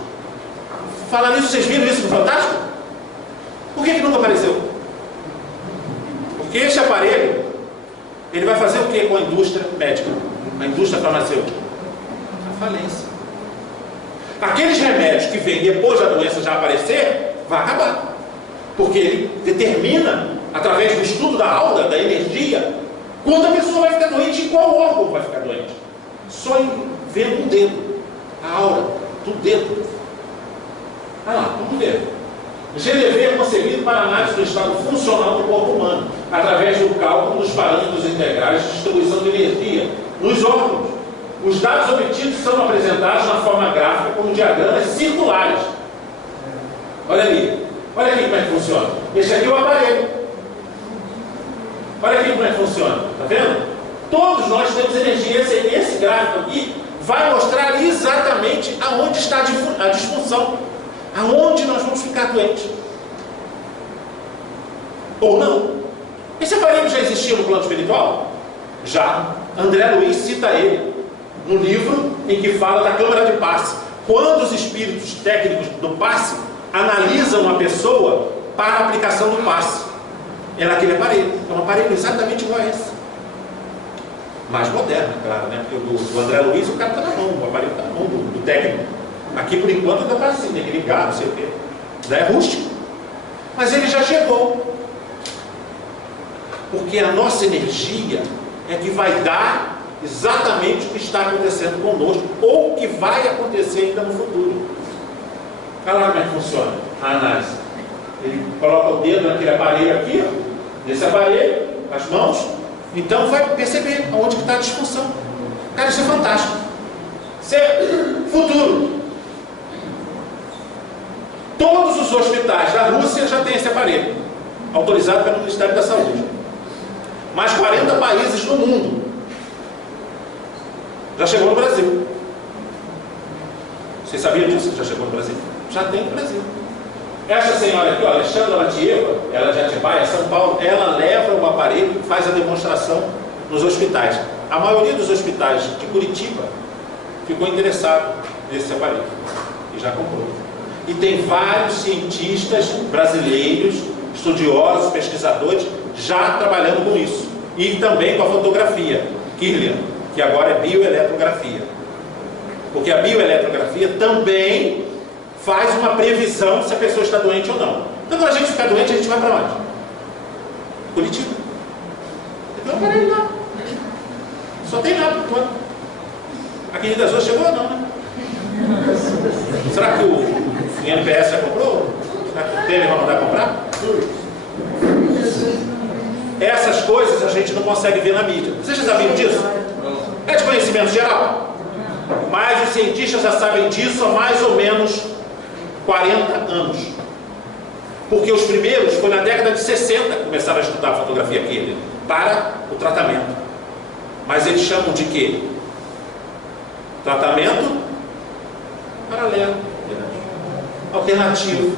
Falar nisso, vocês viram isso no Fantástico? Por que nunca apareceu? Porque este aparelho, ele vai fazer o que com a indústria médica? A indústria farmacêutica? A falência. Aqueles remédios que vêm depois da doença já aparecer, vai acabar. Porque ele determina, através do estudo da aura, da energia, quando a pessoa vai ficar doente e qual órgão vai ficar doente. Só vendo um dedo, a aura do dedo. Vamos ver. O GDV é concebido para análise do estado funcional do corpo humano, através do cálculo dos parâmetros integrais de distribuição de energia nos órgãos. Os dados obtidos são apresentados na forma gráfica como diagramas circulares. Olha ali. Olha aqui como é que funciona. Este aqui é o aparelho. Olha aqui como é que funciona. Está vendo? Todos nós temos energia. Esse gráfico aqui vai mostrar exatamente aonde está a disfunção. Aonde nós vamos ficar doentes. Ou não. Esse aparelho já existia no plano espiritual? Já. André Luiz cita ele no livro em que fala da câmara de passe. Quando os espíritos técnicos do passe analisam uma pessoa para a aplicação do passe, é naquele aparelho. É um aparelho exatamente igual a esse. Mais moderno, claro, né? Porque o André Luiz, o cara está na mão, o aparelho está na mão do técnico. Aqui por enquanto ainda está assim, tem que ligar, não sei o quê. Já é rústico. Mas ele já chegou. Porque a nossa energia é que vai dar exatamente o que está acontecendo conosco, ou o que vai acontecer ainda no futuro. Olha lá como é que funciona a análise. Ele coloca o dedo naquele aparelho aqui, ó, nesse aparelho, as mãos, então vai perceber aonde que está a disfunção. Cara, isso é fantástico. Isso é futuro. Todos os hospitais da Rússia já têm esse aparelho. autorizado pelo Ministério da Saúde. Mais 40 países no mundo. Já chegou no Brasil. Vocês sabiam disso? Já chegou no Brasil? Já tem no Brasil. Essa senhora aqui, ó, Alexandra Latieva, ela é de Atibaia, São Paulo, ela leva o aparelho e faz a demonstração nos hospitais. A maioria dos hospitais de Curitiba ficou interessado nesse aparelho e já comprou. E tem vários cientistas brasileiros, estudiosos, pesquisadores, já trabalhando com isso. E também com a fotografia, Kirlian, que agora é bioeletrografia. Porque a bioeletrografia também faz uma previsão se a pessoa está doente ou não. Então, quando a gente ficar doente, a gente vai para onde? Curitiba. Tem um aparelho lá. Só tem lá por enquanto. A Quinta das Ostras chegou ou não, né? Será que o INPS já comprou? Será que o Temer vai mandar comprar? Essas coisas a gente não consegue ver na mídia. Vocês já sabiam disso? É de conhecimento geral. Mas os cientistas já sabem disso há mais ou menos 40 anos. Porque os primeiros foi na década de 60 que começaram a estudar a fotografia Kirlian para o tratamento. Mas eles chamam de quê? Tratamento paralelo. Alternativo.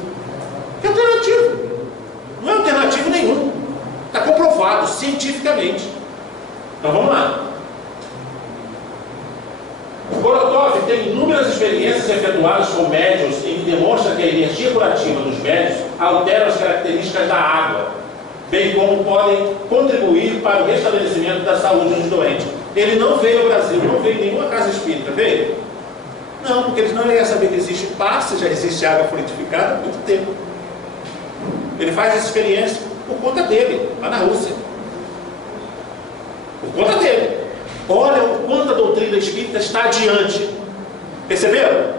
Que alternativo? Não é alternativo nenhum. Está comprovado cientificamente. Então vamos lá. Korotov tem inúmeras experiências efetuadas com médiuns em que demonstra que a energia curativa dos médiuns altera as características da água, bem como podem contribuir para o restabelecimento da saúde dos doentes. Ele não veio ao Brasil, não veio em nenhuma casa espírita, veio? Não, porque eles não iam saber que existe passe, já existe água fluidificada há muito tempo. Ele faz essa experiência por conta dele, lá na Rússia. Por conta dele. Olha o quanto a doutrina espírita está adiante. Perceberam?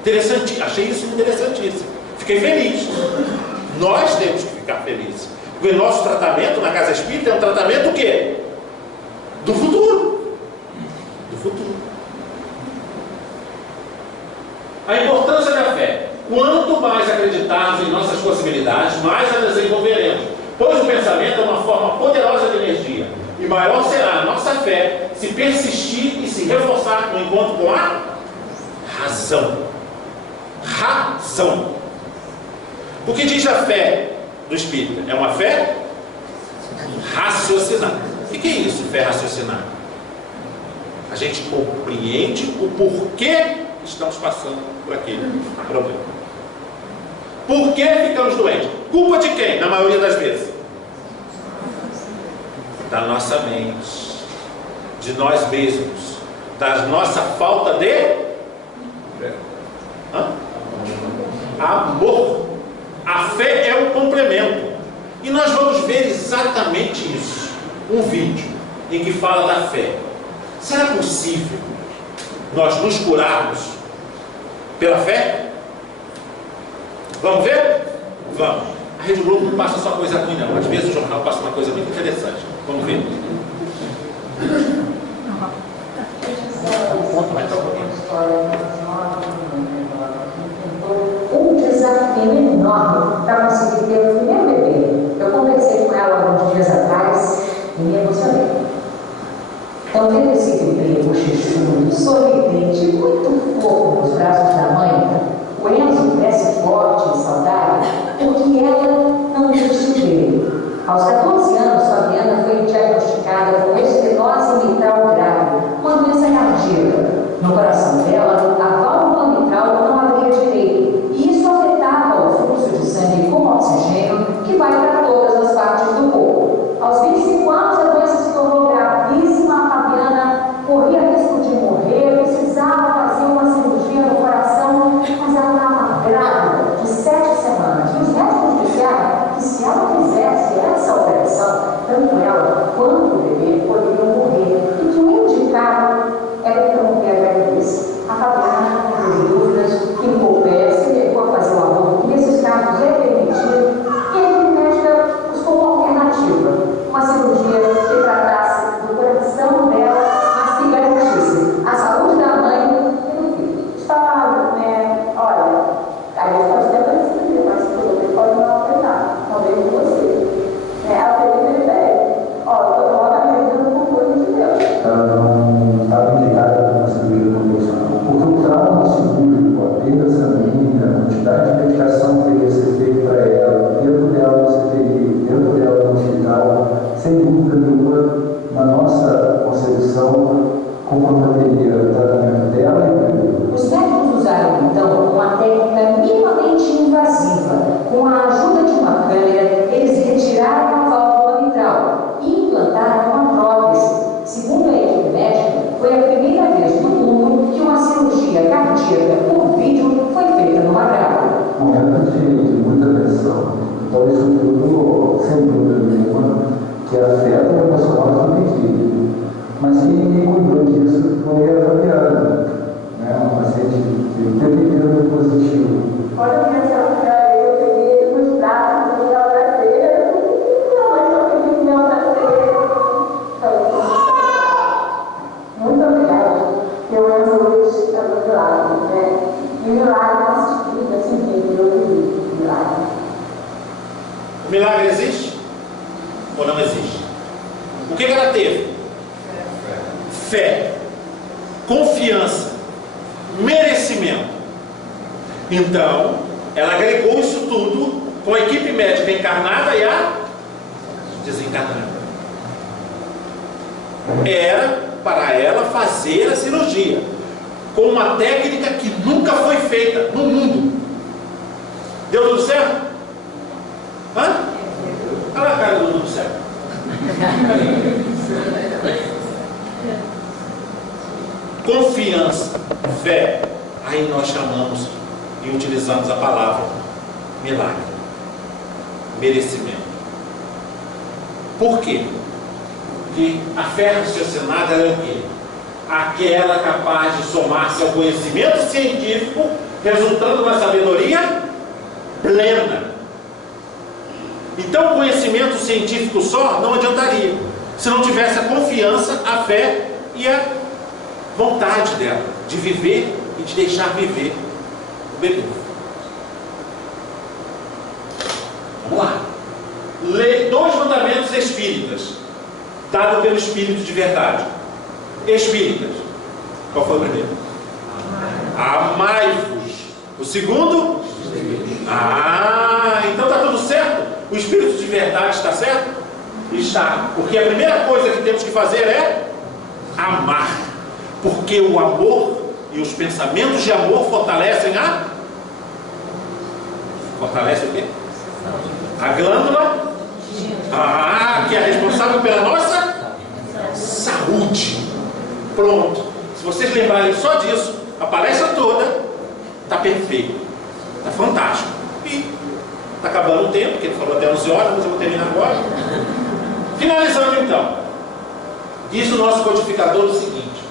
Interessante, achei isso interessantíssimo. Fiquei feliz. Nós temos que ficar felizes. Porque o nosso tratamento na casa espírita é um tratamento o quê? Do futuro. Do futuro. A importância da fé. Quanto mais acreditarmos em nossas possibilidades, mais a desenvolveremos. Pois o pensamento é uma forma poderosa de energia. E maior será a nossa fé se persistir e se reforçar no encontro com a razão. Razão. O que diz a fé do Espírita? É uma fé raciocinada. O que é isso, fé raciocinada? A gente compreende o porquê estamos passando por aquele problema. Por que ficamos doentes? Culpa de quem, na maioria das vezes? Da nossa mente, de nós mesmos, da nossa falta de amor. A fé é um complemento. E nós vamos ver exatamente isso. Um vídeo em que fala da fé. Será possível nós nos curarmos pela fé? Vamos ver? Vamos. A Rede Globo não passa só coisa ruim não. Às vezes o jornal passa uma coisa muito interessante. Vamos ver. Um desafio enorme para conseguir ter o primeiro bebê. Eu conversei com ela alguns dias atrás e me emocionei. Então, tendo esse bebê bochechudo, sorridente, muito fofo nos braços da mãe, o Enzo cresce forte e saudável porque ela não desistiu dele. Aos 14 anos, Fabiana foi diagnosticada com estenose mitral grave, uma doença cardíaca. No coração dela, a válvula mitral não abria direito, e isso afetava o fluxo de sangue com oxigênio que vai para todas as partes do corpo. Aos 25 anos, a doença se tornou gravíssima. A Fabiana corria risco de morrer, precisava fazer uma cirurgia no coração, mas ela estava grávida de 7 semanas. E os médicos disseram que se ela fizesse essa operação, tanto ela quanto o bebê poderiam morrer, e que o indicado era interromper a gravidez. A Fabiana não teve dúvidas, ficou pé, se for fazer o aborto, nesses casos é permitido, e a médica isso tudo, sem dúvida nenhuma, que afeta o emocional do indivíduo. Mas quem cuidou disso foi a Fabiana, né? Uma paciente que o tempo inteiro foi positivo. Olha a minha senhora, eu peguei nos braços do meu braceiro, mas eu peguei meu braceiro. Muito obrigada. Eu amo hoje pelo milagre, né? E o milagre na nossa vida, assim, que eu vivi o milagre. O milagre existe ou não existe? O que ela teve? Fé, confiança, merecimento. Então, ela agregou isso tudo com a equipe médica encarnada e a desencarnada. Era para ela fazer a cirurgia com uma técnica que nunca foi feita no mundo. Deu tudo certo? Hã? Olha a cara do tudo certo. Confiança, fé, aí nós chamamos e utilizamos a palavra milagre, merecimento. Por quê? Porque a fé raciocinada é o quê? Aquela capaz de somar-se ao conhecimento científico, resultando numa sabedoria plena. Então o conhecimento científico só não adiantaria, se não tivesse a confiança, a fé e a vontade dela de viver e de deixar viver o bebê. Vamos lá. Lei 2 mandamentos espíritas, dado pelo Espírito de verdade. Espíritas. Qual foi o primeiro? Amai-vos. O segundo? Então está tudo certo? O Espírito de verdade está certo? Está. Porque a primeira coisa que temos que fazer é amar. Porque o amor e os pensamentos de amor fortalecem Fortalece o quê? A glândula? Que é responsável pela nossa saúde. Pronto. Se vocês lembrarem só disso, a palestra toda está perfeita. Está fantástico. E está acabando o tempo, porque ele falou até 11 horas, mas eu vou terminar agora. Finalizando então. Diz o nosso codificador o seguinte: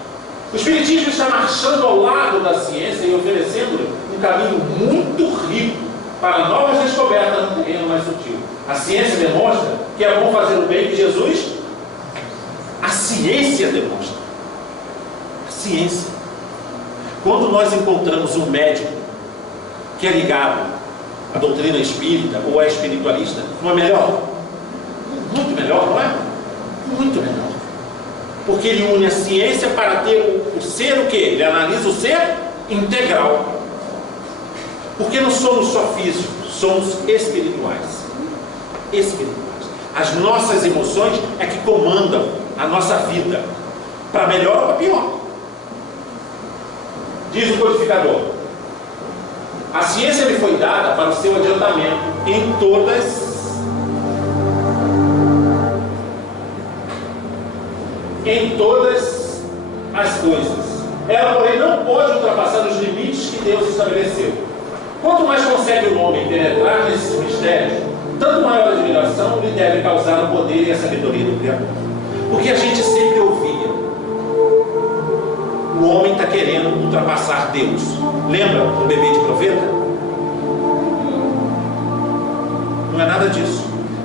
o Espiritismo está marchando ao lado da ciência e oferecendo um caminho muito rico para novas descobertas no terreno mais sutil. A ciência demonstra que é bom fazer o bem que Jesus. A ciência demonstra. A ciência. Quando nós encontramos um médico que é ligado à doutrina espírita ou é espiritualista, não é melhor? Muito melhor, não é? Muito melhor. Porque ele une a ciência para ter o ser o quê? Ele analisa o ser integral. Porque não somos só físicos, somos espirituais. Espirituais. As nossas emoções é que comandam a nossa vida, para melhor ou para pior. Diz o codificador: a ciência lhe foi dada para o seu adiantamento em todas as coisas. Ela, porém, não pode ultrapassar os limites que Deus estabeleceu. Quanto mais consegue o homem penetrar nesses mistérios, tanto maior admiração lhe deve causar o poder e a sabedoria do Criador. Porque a gente sempre ouvia: o homem está querendo ultrapassar Deus. Lembra o bebê de proveta? Não é nada disso.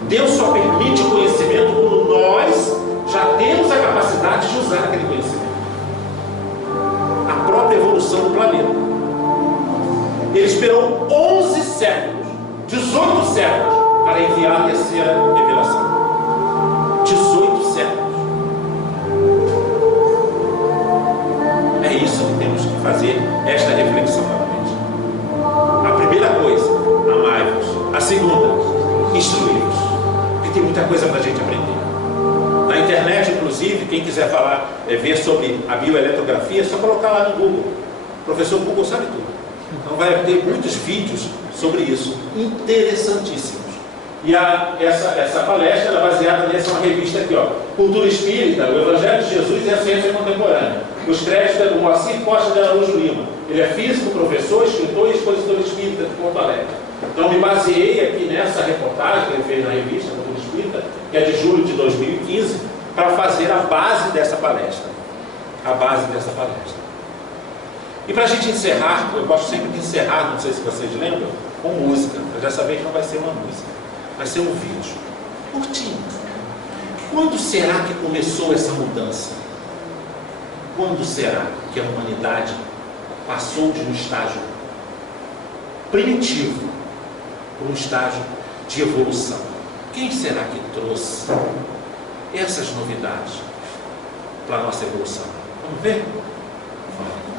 Deus só permite o conhecimento quando nós já temos a capacidade de usar aquele conhecimento. A própria evolução do planeta. Ele esperou 11 séculos, 18 séculos, para enviar a terceira revelação. 18 séculos. É isso que temos que fazer, esta reflexão novamente. A primeira coisa, amai-vos. A segunda, instruí-vos. Porque tem muita coisa para a gente aprender. Na internet, inclusive, quem quiser falar, ver sobre a bioeletrografia, é só colocar lá no Google. O professor Google sabe tudo. Então vai ter muitos vídeos sobre isso, interessantíssimos. E essa palestra é baseada nessa uma revista aqui, ó, Cultura Espírita, o Evangelho de Jesus e a Ciência Contemporânea. Os créditos é do Moacir Costa de Araújo Lima. Ele é físico, professor, escritor e expositor espírita de Porto Alegre. Então, me baseei aqui nessa reportagem que ele fez na revista Cultura Espírita, que é de julho de 2015, para fazer a base dessa palestra. A base dessa palestra. E para a gente encerrar, eu gosto sempre de encerrar, não sei se vocês lembram, com música. Mas dessa vez não vai ser uma música, vai ser um vídeo curtinho. Quando será que começou essa mudança? Quando será que a humanidade passou de um estágio primitivo para um estágio de evolução? Quem será que trouxe essas novidades para a nossa evolução? Vamos ver? Vamos.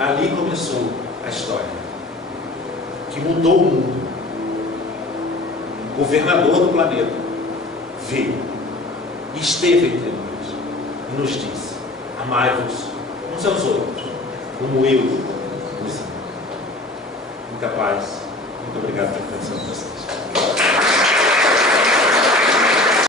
Ali começou a história que mudou o mundo. O governador do planeta veio e esteve entre nós e nos disse: amai-vos uns aos outros, como eu vos amo. Muita paz. Muito obrigado pela atenção de vocês.